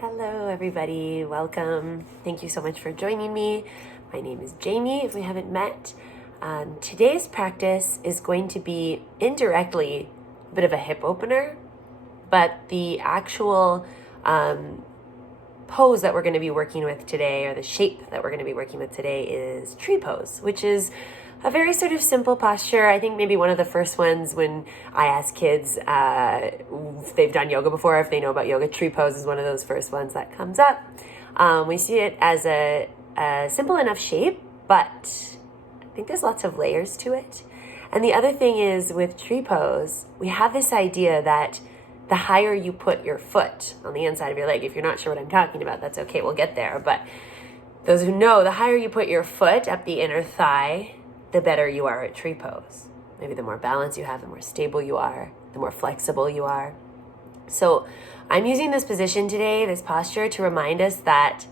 Hello, everybody. Welcome. Thank you so much for joining me. My name is Jamie, if we haven't met. Today's practice is going to be indirectly a bit of a hip opener, but the actual pose that we're going to be working with today, or the shape that we're going to be working with today, is tree pose, which is a very sort of simple posture. I think maybe one of the first ones when I ask kids if they've done yoga before, if they know about yoga, tree pose is one of those first ones that comes up. We see it as a simple enough shape, but I think there's lots of layers to it. And the other thing is, with tree pose, we have this idea that the higher you put your foot on the inside of your leg, if you're not sure what I'm talking about, that's okay, we'll get there. But those who know, the higher you put your foot up the inner thigh, the better you are at tree pose. Maybe the more balance you have, the more stable you are, the more flexible you are. So I'm using this position today, this posture, to remind us that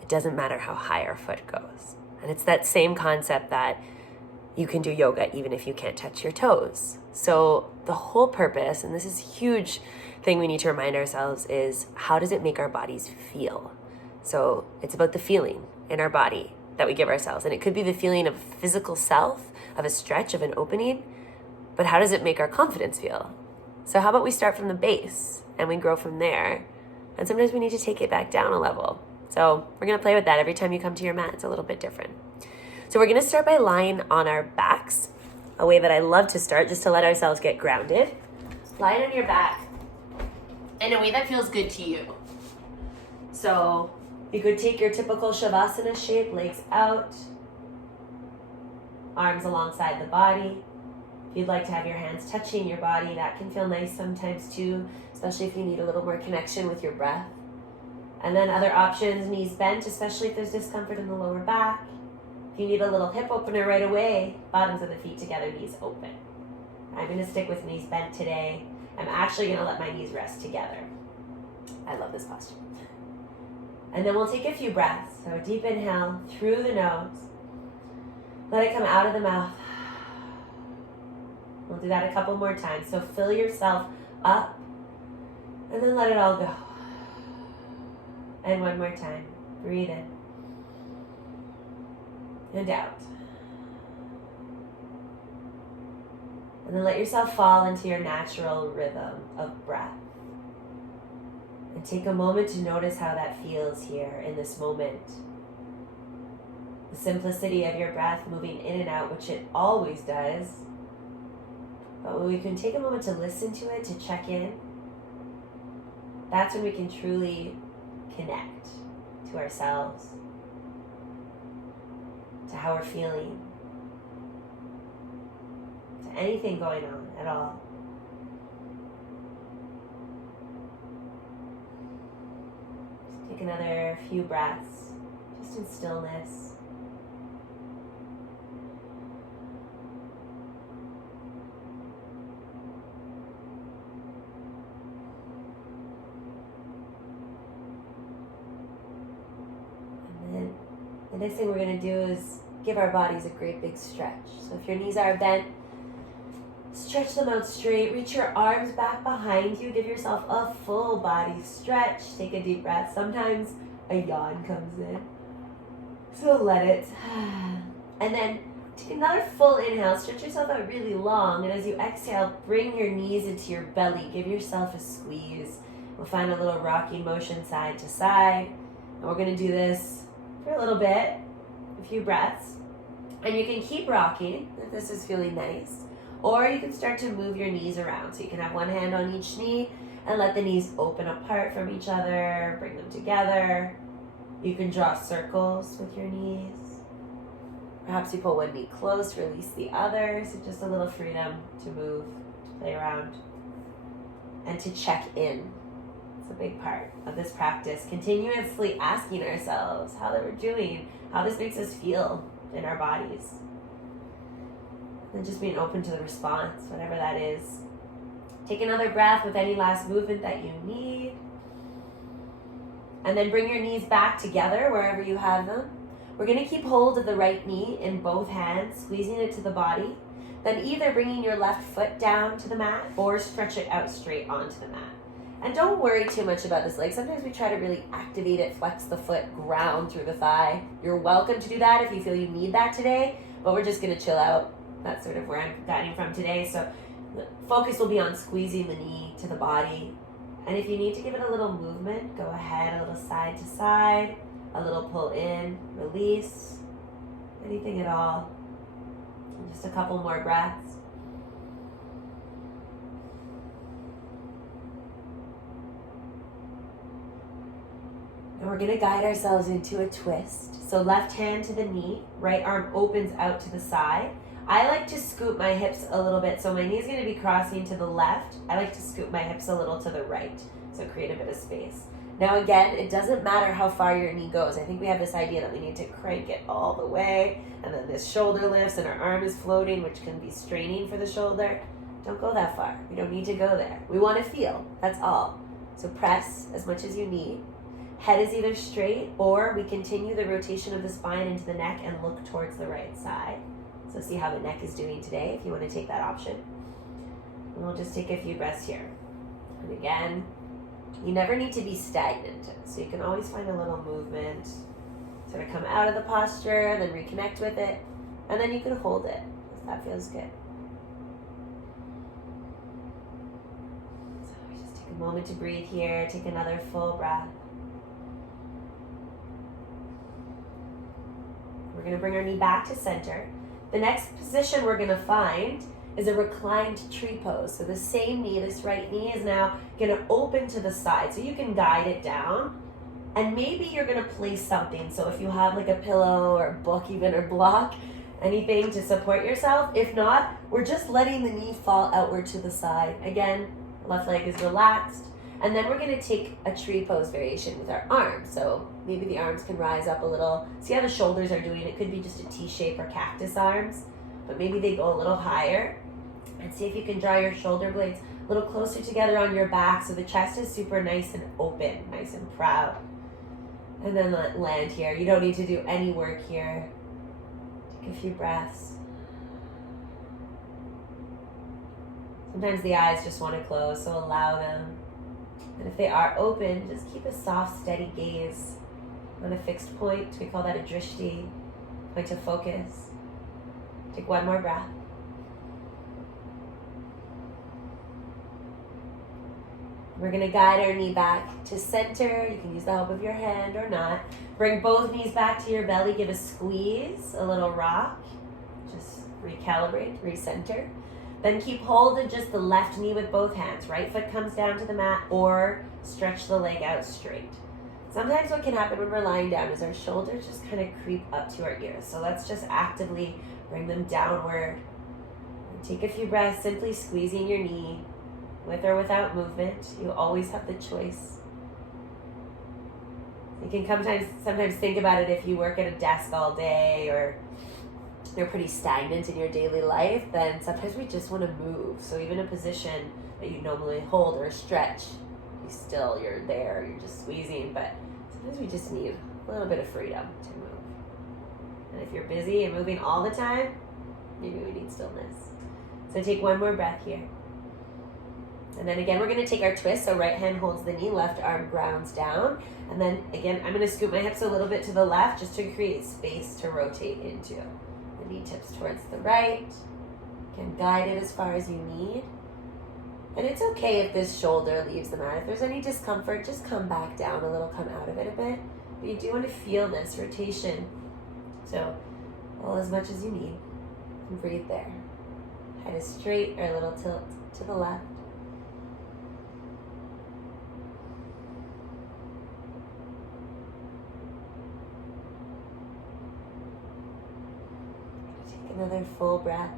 it doesn't matter how high our foot goes. And it's that same concept that you can do yoga even if you can't touch your toes. So the whole purpose, and this is a huge thing we need to remind ourselves, is how does it make our bodies feel? So it's about the feeling in our body that we give ourselves. And it could be the feeling of physical self, of a stretch, of an opening, but how does it make our confidence feel? So how about we start from the base and we grow from there? And sometimes we need to take it back down a level. So we're gonna play with that every time you come to your mat. It's a little bit different. So we're gonna start by lying on our backs, a way that I love to start, just to let ourselves get grounded. Lying on your back in a way that feels good to you. So you could take your typical Shavasana shape, legs out, arms alongside the body. If you'd like to have your hands touching your body, that can feel nice sometimes too, especially if you need a little more connection with your breath. And then other options, knees bent, especially if there's discomfort in the lower back. If you need a little hip opener right away, bottoms of the feet together, knees open. I'm going to stick with knees bent today. I'm actually going to let my knees rest together. I love this posture. And then we'll take a few breaths. So a deep inhale through the nose. Let it come out of the mouth. We'll do that a couple more times. So fill yourself up and then let it all go. And one more time. Breathe in and out. And then let yourself fall into your natural rhythm of breath. And take a moment to notice how that feels here in this moment. The simplicity of your breath moving in and out, which it always does. But when we can take a moment to listen to it, to check in, that's when we can truly connect to ourselves, to how we're feeling, to anything going on at all. Take another few breaths, just in stillness. And then the next thing we're going to do is give our bodies a great big stretch. So if your knees are bent, stretch them out straight. Reach your arms back behind you. Give yourself a full body stretch. Take a deep breath. Sometimes a yawn comes in, so let it. And then take another full inhale. Stretch yourself out really long. And as you exhale, bring your knees into your belly. Give yourself a squeeze. We'll find a little rocking motion side to side. And we're going to do this for a little bit, a few breaths. And you can keep rocking if this is feeling nice. Or you can start to move your knees around. So you can have one hand on each knee and let the knees open apart from each other, bring them together. You can draw circles with your knees. Perhaps you pull one knee close, release the other. So just a little freedom to move, to play around, and to check in. It's a big part of this practice. Continuously asking ourselves how that we're doing, how this makes us feel in our bodies. And just being open to the response, whatever that is. Take another breath with any last movement that you need. And then bring your knees back together wherever you have them. We're going to keep hold of the right knee in both hands, squeezing it to the body. Then either bringing your left foot down to the mat or stretch it out straight onto the mat. And don't worry too much about this leg. Sometimes we try to really activate it, flex the foot, ground through the thigh. You're welcome to do that if you feel you need that today, but we're just gonna chill out. That's sort of where I'm guiding from today. So the focus will be on squeezing the knee to the body. And if you need to give it a little movement, go ahead, a little side to side, a little pull in, release, anything at all. And just a couple more breaths. And we're gonna guide ourselves into a twist. So left hand to the knee, right arm opens out to the side. I like to scoop my hips a little bit, so my knee's gonna be crossing to the left. I like to scoop my hips a little to the right, so create a bit of space. Now again, it doesn't matter how far your knee goes. I think we have this idea that we need to crank it all the way, and then this shoulder lifts and our arm is floating, which can be straining for the shoulder. Don't go that far. We don't need to go there. We wanna feel, that's all. So press as much as you need. Head is either straight, or we continue the rotation of the spine into the neck and look towards the right side. So see how the neck is doing today if you want to take that option. And we'll just take a few breaths here. And again, you never need to be stagnant. So you can always find a little movement. Sort of come out of the posture, then reconnect with it. And then you can hold it if that feels good. So just take a moment to breathe here. Take another full breath. We're going to bring our knee back to center. The next position we're going to find is a reclined tree pose. So the same knee, this right knee, is now going to open to the side. So you can guide it down. And maybe you're going to place something. So if you have like a pillow or a book even, or block, anything to support yourself. If not, we're just letting the knee fall outward to the side. Again, left leg is relaxed. And then we're going to take a tree pose variation with our arms. So maybe the arms can rise up a little. See how the shoulders are doing? It could be just a T shape or cactus arms, but maybe they go a little higher. And see if you can draw your shoulder blades a little closer together on your back so the chest is super nice and open, nice and proud. And then land here. You don't need to do any work here. Take a few breaths. Sometimes the eyes just want to close, so allow them. And if they are open, just keep a soft, steady gaze on a fixed point. We call that a drishti, point of focus. Take one more breath. We're going to guide our knee back to center. You can use the help of your hand or not. Bring both knees back to your belly. Give a squeeze, a little rock. Just recalibrate, recenter. Then keep hold of just the left knee with both hands. Right foot comes down to the mat, or stretch the leg out straight. Sometimes what can happen when we're lying down is our shoulders just kind of creep up to our ears. So let's just actively bring them downward. And take a few breaths, simply squeezing your knee with or without movement. You always have the choice. You can sometimes think about it if you work at a desk all day or you're pretty stagnant in your daily life, then sometimes we just want to move. So even a position that you normally hold or stretch, you're there, you're just squeezing, but sometimes we just need a little bit of freedom to move. And if you're busy and moving all the time, maybe we need stillness. So take one more breath here. And then again, we're going to take our twist. So right hand holds the knee, left arm grounds down. And then again, I'm going to scoop my hips a little bit to the left just to create space to rotate into. The knee tips towards the right. You can guide it as far as you need. And it's okay if this shoulder leaves the mat. If there's any discomfort, just come back down a little, come out of it a bit. But you do want to feel this rotation. So, well, as much as you need. And breathe there. Head is straight or a little tilt to the left. Take another full breath.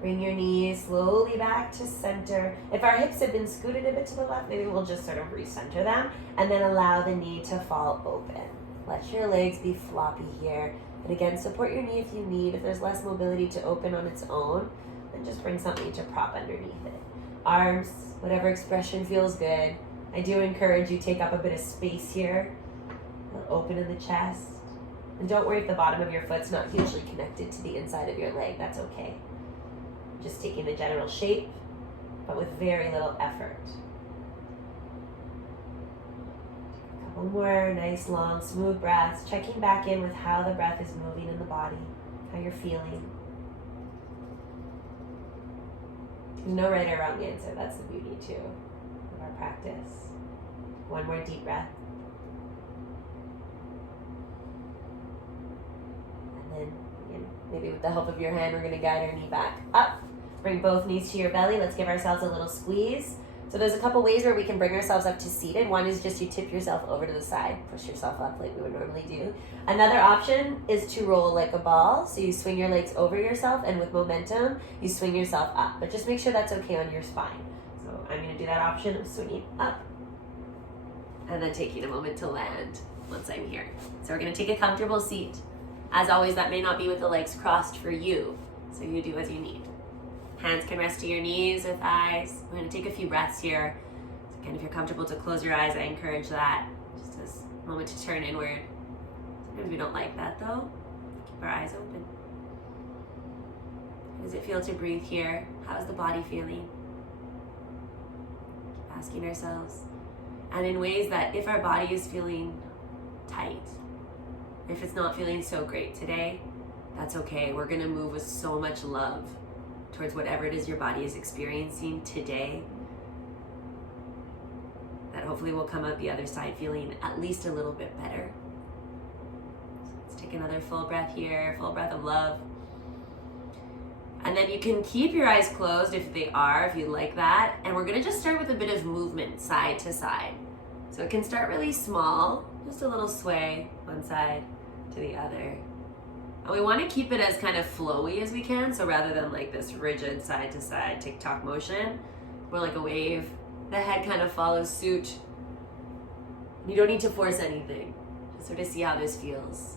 Bring your knees slowly back to center. If our hips have been scooted a bit to the left, maybe we'll just sort of recenter them and then allow the knee to fall open. Let your legs be floppy here. And again, support your knee if you need. If there's less mobility to open on its own, then just bring something to prop underneath it. Arms, whatever expression feels good. I do encourage you take up a bit of space here. Open in the chest. And don't worry if the bottom of your foot's not hugely connected to the inside of your leg. That's okay. just taking the general shape, but with very little effort. A couple more nice, long, smooth breaths, checking back in with how the breath is moving in the body, how you're feeling. There's no right or wrong answer. That's the beauty, too, of our practice. One more deep breath. And then, maybe with the help of your hand, we're going to guide our knee back up. Bring both knees to your belly. Let's give ourselves a little squeeze. So there's a couple ways where we can bring ourselves up to seated. One is just you tip yourself over to the side, push yourself up like we would normally do. Another option is to roll like a ball. So you swing your legs over yourself, and with momentum, you swing yourself up. But just make sure that's okay on your spine. So I'm going to do that option of swinging up, and then taking a moment to land once I'm here. So we're going to take a comfortable seat. As always, that may not be with the legs crossed for you, so you do as you need. Hands can rest to your knees or thighs. We're going to take a few breaths here. So again, if you're comfortable to close your eyes, I encourage that. Just as a moment to turn inward. Sometimes we don't like that though. Keep our eyes open. How does it feel to breathe here? How's the body feeling? Keep asking ourselves. And in ways that if our body is feeling tight, if it's not feeling so great today, that's okay. We're going to move with so much love towards whatever it is your body is experiencing today, that hopefully will come out the other side feeling at least a little bit better. So let's take another full breath here, full breath of love. And then you can keep your eyes closed if they are, if you like that. And we're gonna just start with a bit of movement side to side. So it can start really small, just a little sway one side to the other. And we want to keep it as kind of flowy as we can, so rather than like this rigid side to side tick-tock motion, more like a wave. The head kind of follows suit. You don't need to force anything. Just sort of see how this feels.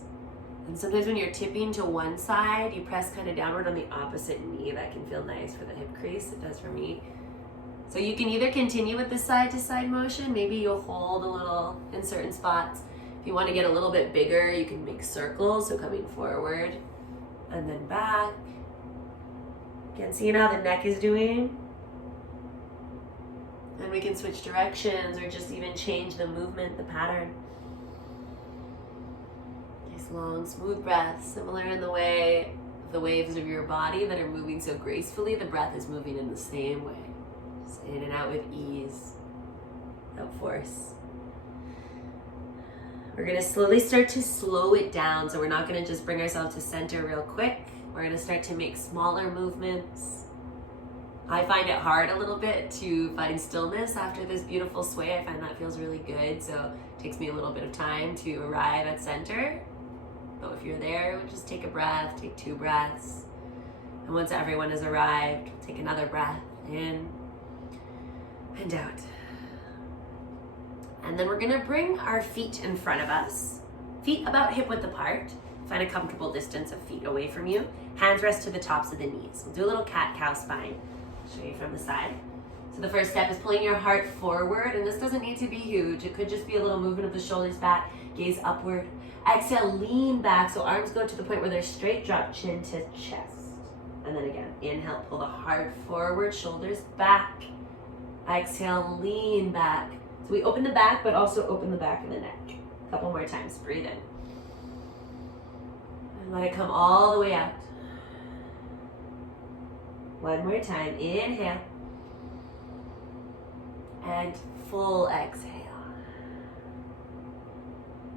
And sometimes when you're tipping to one side, you press kind of downward on the opposite knee. That can feel nice for the hip crease. It does for me. So you can either continue with the side to side motion. Maybe you'll hold a little in certain spots. If you want to get a little bit bigger, you can make circles, so coming forward and then back. Again, seeing how the neck is doing. And we can switch directions or just even change the movement, the pattern. Nice long, smooth breath, similar in the way of the waves of your body that are moving so gracefully. The breath is moving in the same way. Just in and out with ease, without force. We're going to slowly start to slow it down, so we're not going to just bring ourselves to center real quick. We're going to start to make smaller movements. I find it hard a little bit to find stillness after this beautiful sway. I find that feels really good, so it takes me a little bit of time to arrive at center. But if you're there, just take a breath, take 2 breaths. And once everyone has arrived, take another breath in and out. And then we're gonna bring our feet in front of us, feet about hip width apart. Find a comfortable distance of feet away from you. Hands rest to the tops of the knees. We'll do a little cat-cow spine. I'll show you from the side. So the first step is pulling your heart forward, and this doesn't need to be huge. It could just be a little movement of the shoulders back, gaze upward. Exhale, lean back, so arms go to the point where they're straight, drop chin to chest. And then again, inhale, pull the heart forward, shoulders back. Exhale, lean back. So we open the back, but also open the back of the neck. A couple more times, breathe in. And let it come all the way out. One more time, inhale. And full exhale.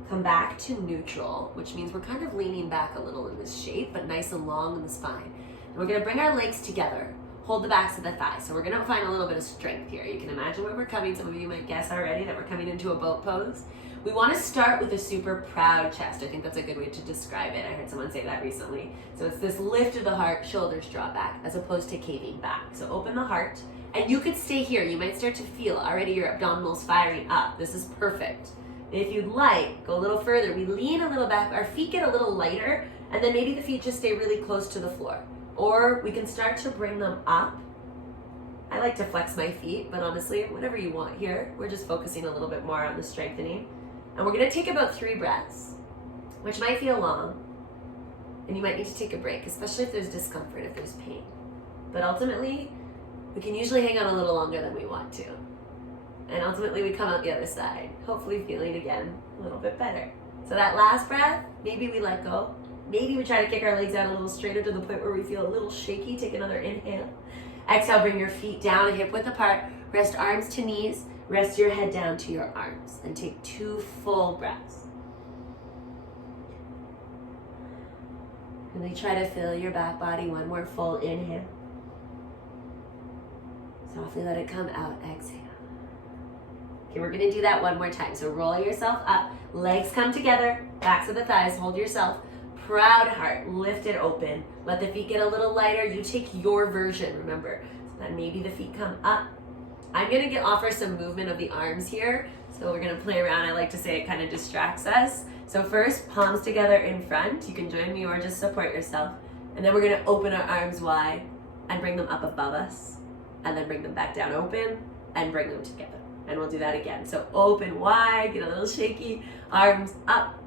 Come back to neutral, which means we're kind of leaning back a little in this shape, but nice and long in the spine. And we're gonna bring our legs together. Hold the backs of the thighs. So we're gonna find a little bit of strength here. You can imagine where we're coming. Some of you might guess already that we're coming into a boat pose. We wanna start with a super proud chest. I think that's a good way to describe it. I heard someone say that recently. So it's this lift of the heart, shoulders draw back, as opposed to caving back. So open the heart, and you could stay here. You might start to feel already your abdominals firing up. This is perfect. If you'd like, go a little further. We lean a little back, our feet get a little lighter, and then maybe the feet just stay really close to the floor. Or we can start to bring them up. I like to flex my feet, but honestly, whatever you want here. We're just focusing a little bit more on the strengthening. And we're gonna take about 3 breaths, which might feel long, and you might need to take a break, especially if there's discomfort, if there's pain. But ultimately, we can usually hang on a little longer than we want to. And ultimately we come out the other side, hopefully feeling again a little bit better. So that last breath, maybe we let go. Maybe we try to kick our legs out a little straighter to the point where we feel a little shaky. Take another inhale. Exhale, bring your feet down, hip width apart. Rest arms to knees. Rest your head down to your arms. And take 2 full breaths. Really try to fill your back body. 1 more full inhale. Softly let it come out. Exhale. Okay, we're gonna do that 1 more time. So roll yourself up. Legs come together. Backs of the thighs. Hold yourself. Proud heart. Lift it open. Let the feet get a little lighter. You take your version, remember. So then maybe the feet come up. I'm gonna offer some movement of the arms here. So we're gonna play around. I like to say it kind of distracts us. So first, palms together in front. You can join me or just support yourself. And then we're gonna open our arms wide and bring them up above us. And then bring them back down open and bring them together. And we'll do that again. So open wide, get a little shaky, arms up,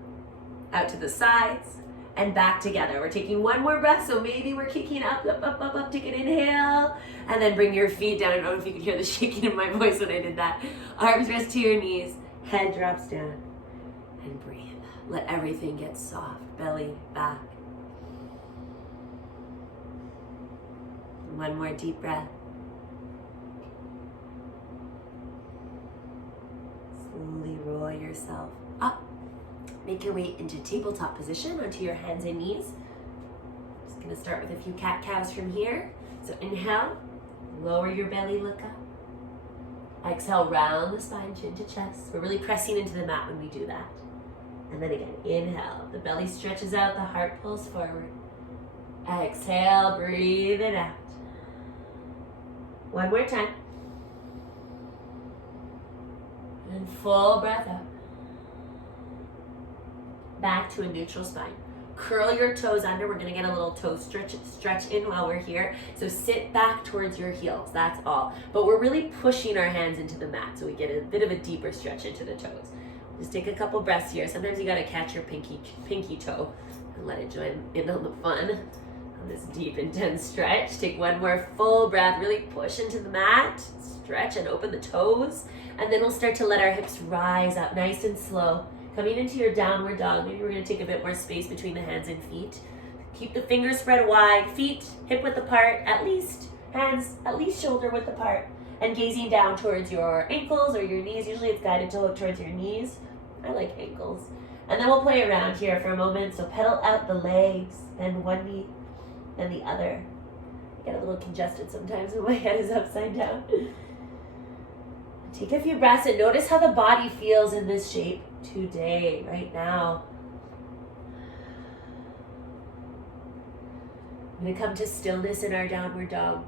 out to the sides, and back together. We're taking 1 more breath, so maybe we're kicking up, up, up, up, up. Take an inhale, and then bring your feet down. I don't know if you could hear the shaking in my voice when I did that. Arms rest to your knees, head drops down, and breathe. Let everything get soft, belly back. 1 more deep breath. Slowly roll yourself up. Make your way into tabletop position onto your hands and knees. Just gonna start with a few cat-cows from here. So inhale, lower your belly, look up. Exhale, round the spine, chin to chest. We're really pressing into the mat when we do that. And then again, inhale, the belly stretches out, the heart pulls forward. Exhale, breathe it out. 1 more time. And full breath up. Back to a neutral spine. Curl your toes under. We're gonna get a little toe stretch in while we're here. So sit back towards your heels, that's all. But we're really pushing our hands into the mat so we get a bit of a deeper stretch into the toes. Just take a couple breaths here. Sometimes you gotta catch your pinky toe and let it join in on the fun on this deep, intense stretch. Take 1 more full breath. Really push into the mat. Stretch and open the toes. And then we'll start to let our hips rise up nice and slow. Coming into your downward dog. Maybe we're gonna take a bit more space between the hands and feet. Keep the fingers spread wide. Feet hip width apart, at least. Hands at least shoulder width apart. And gazing down towards your ankles or your knees. Usually it's guided to look towards your knees. I like ankles. And then we'll play around here for a moment. So pedal out the legs, then one knee, then the other. I get a little congested sometimes when my head is upside down. Take a few breaths and notice how the body feels in this shape today, right now. I'm gonna come to stillness in our downward dog.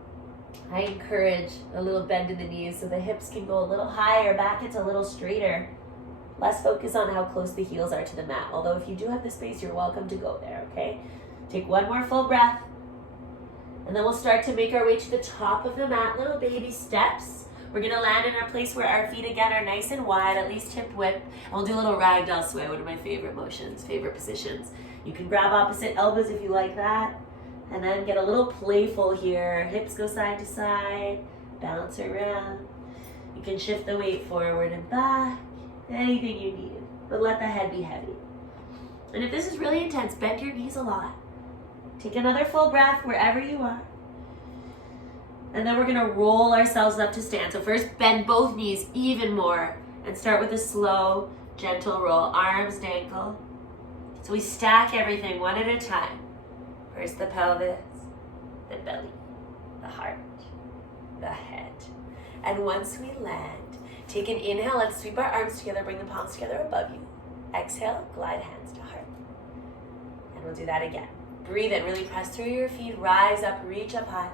I encourage a little bend in the knees so the hips can go a little higher, back it's a little straighter. Less focus on how close the heels are to the mat. Although if you do have the space, you're welcome to go there, okay? Take 1 more full breath. And then we'll start to make our way to the top of the mat, little baby steps. We're gonna land in our place where our feet again are nice and wide, at least hip width. And we'll do a little ragdoll sway, one of my favorite motions, favorite positions. You can grab opposite elbows if you like that. And then get a little playful here. Hips go side to side, bounce around. You can shift the weight forward and back. Anything you need, but let the head be heavy. And if this is really intense, bend your knees a lot. Take another full breath wherever you are. And then we're gonna roll ourselves up to stand. So first, bend both knees even more and start with a slow, gentle roll, arms to ankle. So we stack everything one at a time. First the pelvis, the belly, the heart, the head. And once we land, take an inhale, let's sweep our arms together, bring the palms together above you. Exhale, glide hands to heart. And we'll do that again. Breathe in, really press through your feet, rise up, reach up high,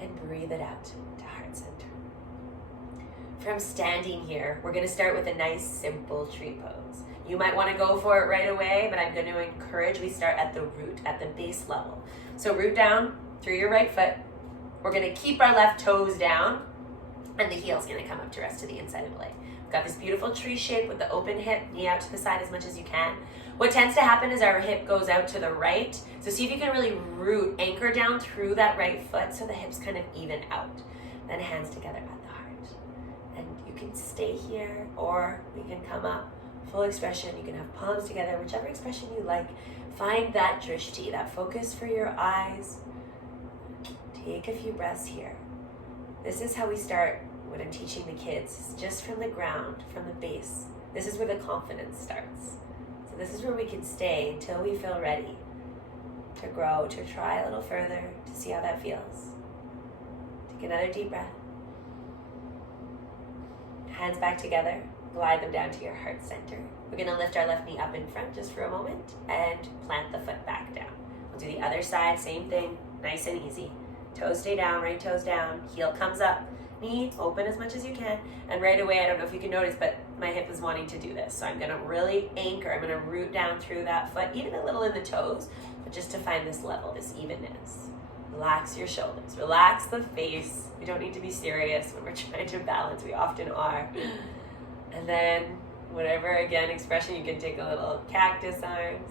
and breathe it out to heart center. From standing here, we're gonna start with a nice, simple tree pose. You might wanna go for it right away, but I'm gonna encourage we start at the root, at the base level. So root down through your right foot. We're gonna keep our left toes down, and the heel's gonna come up to rest to the inside of the leg. Got this beautiful tree shape with the open hip, knee out to the side as much as you can. What tends to happen is our hip goes out to the right. So see if you can really root, anchor down through that right foot so the hips kind of even out. Then hands together at the heart. And you can stay here or we can come up. Full expression. You can have palms together, whichever expression you like. Find that drishti, that focus for your eyes. Take a few breaths here. This is how we start when I'm teaching the kids, just from the ground, from the base. This is where the confidence starts. So this is where we can stay until we feel ready to grow, to try a little further, to see how that feels. Take another deep breath. Hands back together, glide them down to your heart center. We're gonna lift our left knee up in front just for a moment and plant the foot back down. We'll do the other side, same thing, nice and easy. Toes stay down, right toes down, heel comes up. Knee open as much as you can, and right away, I don't know if you can notice, but my hip is wanting to do this. So I'm gonna really anchor, I'm gonna root down through that foot, even a little in the toes, but just to find this level, this evenness. Relax your shoulders, relax the face. We don't need to be serious when we're trying to balance, we often are. And then, whatever, again, expression, you can take a little cactus arms.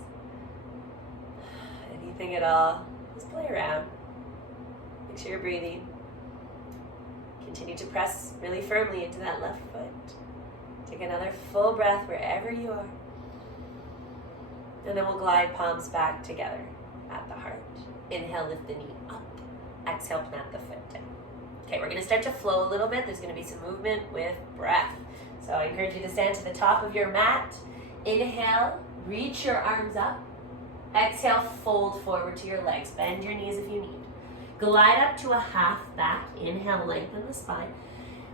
Anything at all, just play around. Make sure you're breathing. Continue to press really firmly into that left foot. Take another full breath wherever you are. And then we'll glide palms back together at the heart. Inhale, lift the knee up. Exhale, plant the foot down. Okay, we're gonna start to flow a little bit. There's gonna be some movement with breath. So I encourage you to stand to the top of your mat. Inhale, reach your arms up. Exhale, fold forward to your legs. Bend your knees if you need. Glide up to a half back. Inhale, lengthen the spine.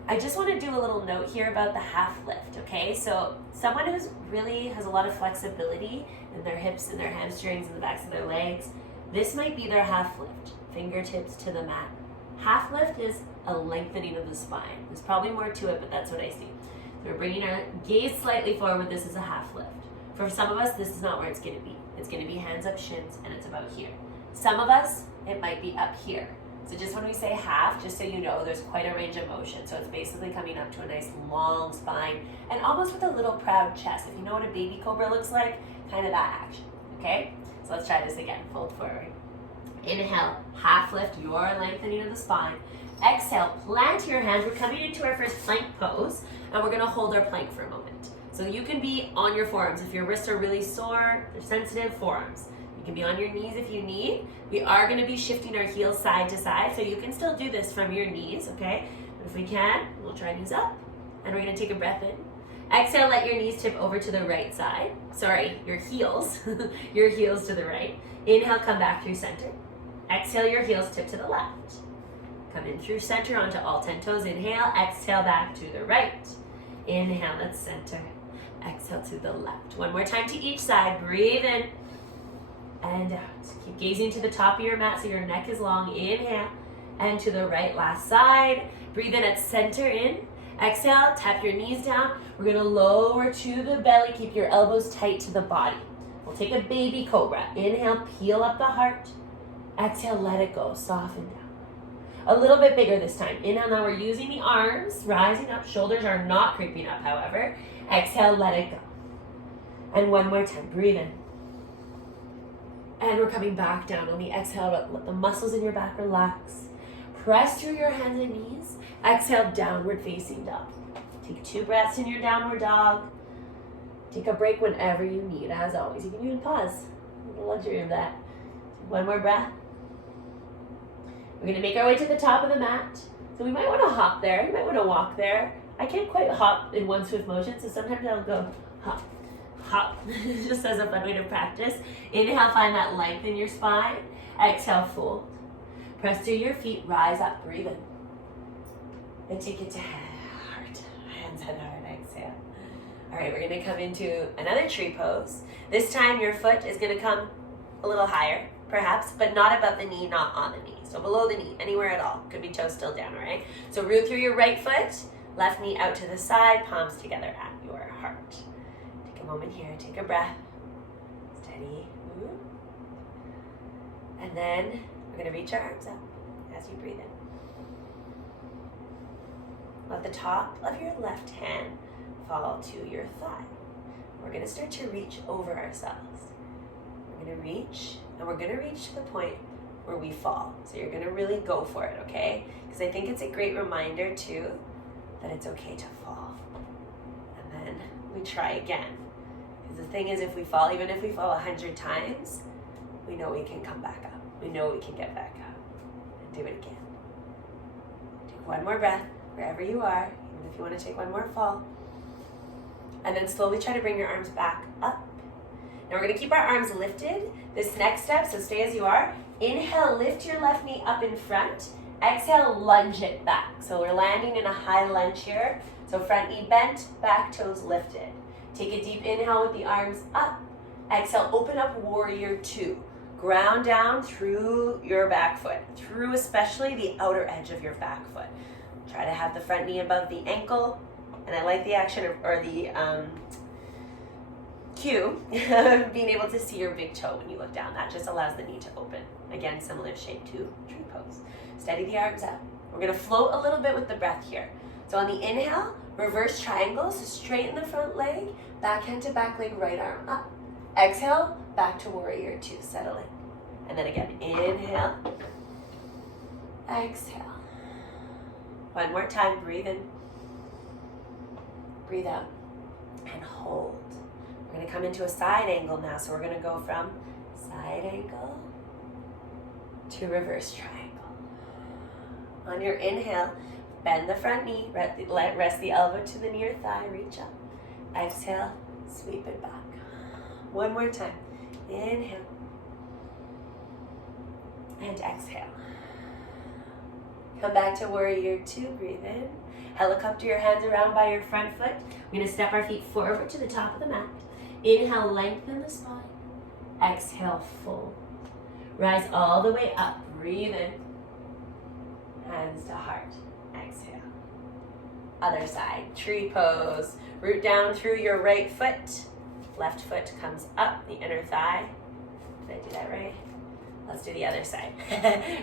I just want to do a little note here about the half lift, okay? So someone who's really has a lot of flexibility in their hips and their hamstrings and the backs of their legs, this might be their half lift. Fingertips to the mat. Half lift is a lengthening of the spine. There's probably more to it, but that's what I see. So we're bringing our gaze slightly forward. This is a half lift. For some of us, this is not where it's going to be. It's going to be hands up, shins, and it's about here. Some of us, it might be up here. So just when we say half, just so you know, there's quite a range of motion. So it's basically coming up to a nice long spine and almost with a little proud chest. If you know what a baby cobra looks like, kind of that action, okay? So let's try this again, fold forward. Inhale, half lift, your lengthening of the spine. Exhale, plant your hands. We're coming into our first plank pose, and we're gonna hold our plank for a moment. So you can be on your forearms. If your wrists are really sore, they're sensitive, forearms. You can be on your knees if you need. We are gonna be shifting our heels side to side, so you can still do this from your knees, okay? But if we can, we'll try knees up, and we're gonna take a breath in. Exhale, let your knees tip over to the right side. Sorry, your heels, your heels to the right. Inhale, come back through center. Exhale, your heels tip to the left. Come in through center onto all 10 toes. Inhale, exhale back to the right. Inhale, let's center. Exhale to the left. One more time to each side. Breathe in and out. Keep gazing to the top of your mat so your neck is long. Inhale, and to the right, last side. Breathe in at center, in. Exhale, tap your knees down. We're gonna lower to the belly. Keep your elbows tight to the body. We'll take a baby cobra. Inhale, peel up the heart. Exhale, let it go, soften down. A little bit bigger this time. Inhale, now we're using the arms, rising up. Shoulders are not creeping up, however. Exhale, let it go. And one more time, breathe in. And we're coming back down on the exhale. Let the muscles in your back relax. Press through your hands and knees. Exhale, downward facing dog. Take 2 breaths in your downward dog. Take a break whenever you need, as always. You can even pause. The luxury of that. One more breath. We're gonna make our way to the top of the mat. So we might wanna hop there. You might wanna walk there. I can't quite hop in one swift motion, so sometimes I'll go hop, hop, just as a fun way to practice. Inhale, find that length in your spine. Exhale, fold. Press through your feet, rise up, breathe in. And take it to heart, hands at heart, exhale. All right, we're gonna come into another tree pose. This time your foot is gonna come a little higher, perhaps, but not above the knee, not on the knee. So below the knee, anywhere at all. Could be toes still down, all right? So root through your right foot, left knee out to the side, palms together at your heart. Take a moment here, take a breath. Steady. And then we're gonna reach our arms up as you breathe in. Let the top of your left hand fall to your thigh. We're gonna start to reach over ourselves. We're gonna reach, and we're gonna reach to the point where we fall. So you're gonna really go for it, okay? Because I think it's a great reminder too that it's okay to fall. And then we try again. Because the thing is, if we fall, even if we fall 100 times, we know we can come back up. We know we can get back up. And do it again. Take one more breath wherever you are, even if you want to take one more fall. And then slowly try to bring your arms back up. Now we're going to keep our arms lifted. This next step, so stay as you are. Inhale, lift your left knee up in front. Exhale, lunge it back. So we're landing in a high lunge here. So front knee bent, back toes lifted. Take a deep inhale with the arms up. Exhale, open up warrior two. Ground down through your back foot, through especially the outer edge of your back foot. Try to have the front knee above the ankle. And I like the action or the cue of being able to see your big toe when you look down. That just allows the knee to open. Again, similar shape to tree pose. Steady the arms up. We're going to float a little bit with the breath here. So on the inhale, reverse triangle, so straighten the front leg, backhand to back leg, right arm up. Exhale, back to warrior two, settle in. And then again, inhale, exhale. One more time, breathe in, breathe out, and hold. We're going to come into a side angle now, so we're going to go from side angle to reverse triangle. On your inhale, bend the front knee, rest the elbow to the near thigh, reach up. Exhale, sweep it back. One more time. Inhale. And exhale. Come back to warrior two, breathe in. Helicopter your hands around by your front foot. We're going to step our feet forward to the top of the mat. Inhale, lengthen the spine. Exhale, fold. Rise all the way up, breathe in. Hands to heart. Exhale. Other side, tree pose. Root down through your right foot. Left foot comes up, the inner thigh. Did I do that right? Let's do the other side.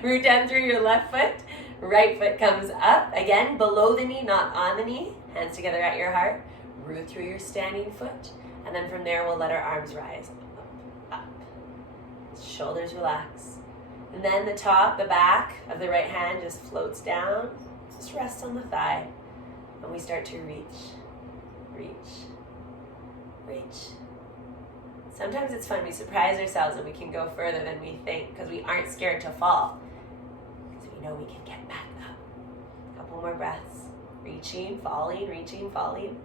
Root down through your left foot. Right foot comes up. Again, below the knee, not on the knee. Hands together at your heart. Root through your standing foot. And then from there, we'll let our arms rise. Up, up. Shoulders relax. And then the top, the back of the right hand just floats down. Just rest on the thigh. And we start to reach, reach, reach. Sometimes it's fun. We surprise ourselves and we can go further than we think because we aren't scared to fall. Because we know we can get back up. A couple more breaths. Reaching, falling, reaching, falling.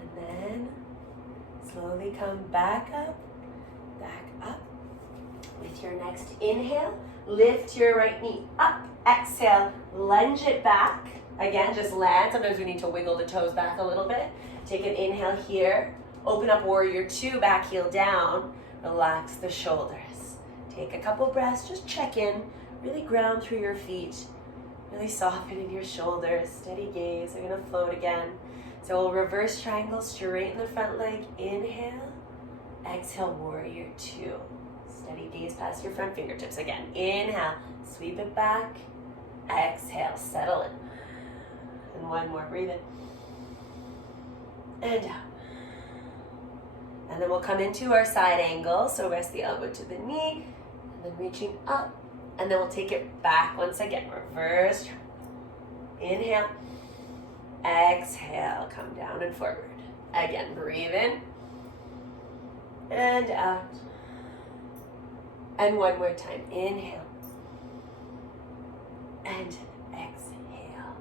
And then slowly come back up. With your next inhale, lift your right knee up. Exhale, lunge it back. Again, just land. Sometimes we need to wiggle the toes back a little bit. Take an inhale here. Open up warrior two, back heel down. Relax the shoulders. Take a couple breaths, just check in. Really ground through your feet. Really soften in your shoulders. Steady gaze. They're gonna float again. So we'll reverse triangle, straighten the front leg. Inhale. Exhale, warrior two. Steady gaze past your front fingertips. Again, inhale, sweep it back. Exhale, settle in. And one more, breathe in. And out. And then we'll come into our side angle. So rest the elbow to the knee. And then reaching up. And then we'll take it back once again. Reverse. Inhale. Exhale, come down and forward. Again, breathe in. And out. And one more time. Inhale. And exhale.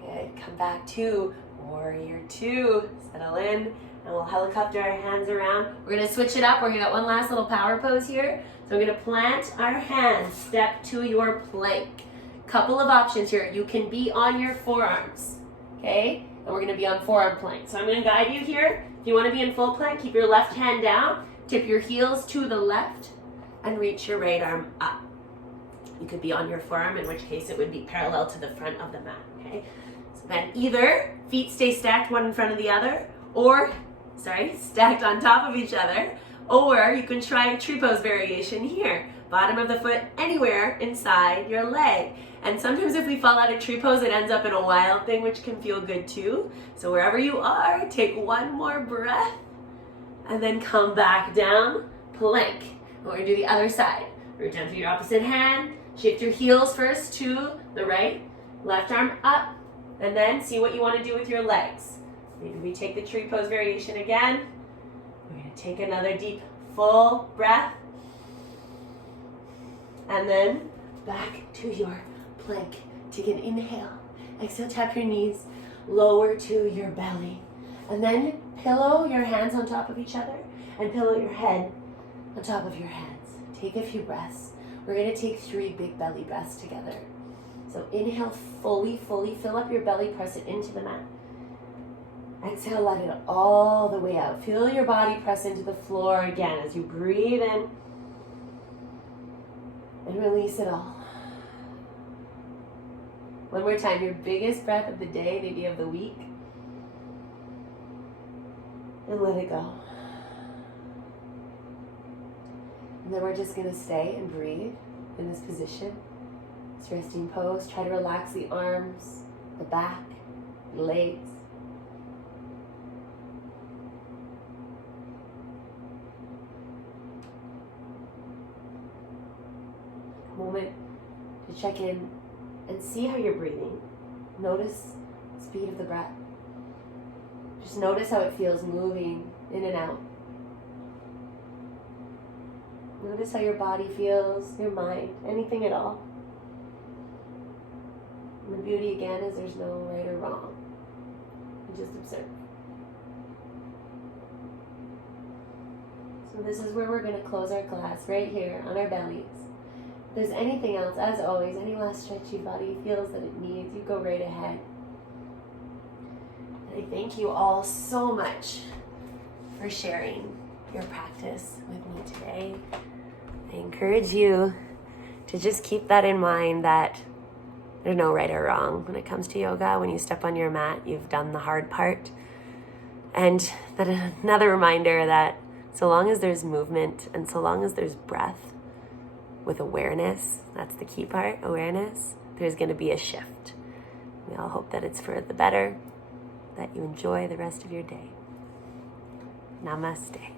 Good. Come back to warrior two. Settle in. And we'll helicopter our hands around. We're going to switch it up. We're going to get one last little power pose here. So we're going to plant our hands. Step to your plank. Couple of options here. You can be on your forearms. Okay? And we're going to be on forearm plank. So I'm going to guide you here. If you want to be in full plank, keep your left hand down. Tip your heels to the left. And reach your right arm up. You could be on your forearm, in which case it would be parallel to the front of the mat, okay? So then either feet stay stacked one in front of the other, or, stacked on top of each other, or you can try a tree pose variation here. bottom of the foot anywhere inside your leg. And sometimes if we fall out of tree pose, it ends up in a wild thing, which can feel good too. So wherever you are, take one more breath and then come back down, plank. We're gonna do the other side. Reach down to your opposite hand, shift your heels first to the right, left arm up, and then see what you wanna do with your legs. Maybe we take the tree pose variation again. We're gonna take another deep, full breath. And then back to your plank. Take an inhale. Exhale, tap your knees, lower to your belly. And then pillow your hands on top of each other and pillow your head on top of your hands. Take a few breaths. We're gonna take 3 big belly breaths together. So inhale, fully fill up your belly, press it into the mat. Exhale, let it all the way out. Feel your body press into the floor again as you breathe in and release it all. One more time, your biggest breath of the day, maybe of the week. And let it go. And then we're just gonna stay and breathe in this position. This resting pose. Try to relax the arms, the back, the legs. Moment to check in and see how you're breathing. Notice the speed of the breath. Just notice how it feels moving in and out. Notice how your body feels, your mind, anything at all. And the beauty again is there's no right or wrong. You just observe. So this is where we're going to close our class, right here on our bellies. If there's anything else, as always, any last stretch your body feels that it needs, you go right ahead. And I thank you all so much for sharing your practice with me today. I encourage you to just keep that in mind, that there's no right or wrong when it comes to yoga. When you step on your mat, you've done the hard part. And that another reminder that so long as there's movement and so long as there's breath with awareness, that's the key part, awareness, there's going to be a shift. We all hope that it's for the better, that you enjoy the rest of your day. Namaste.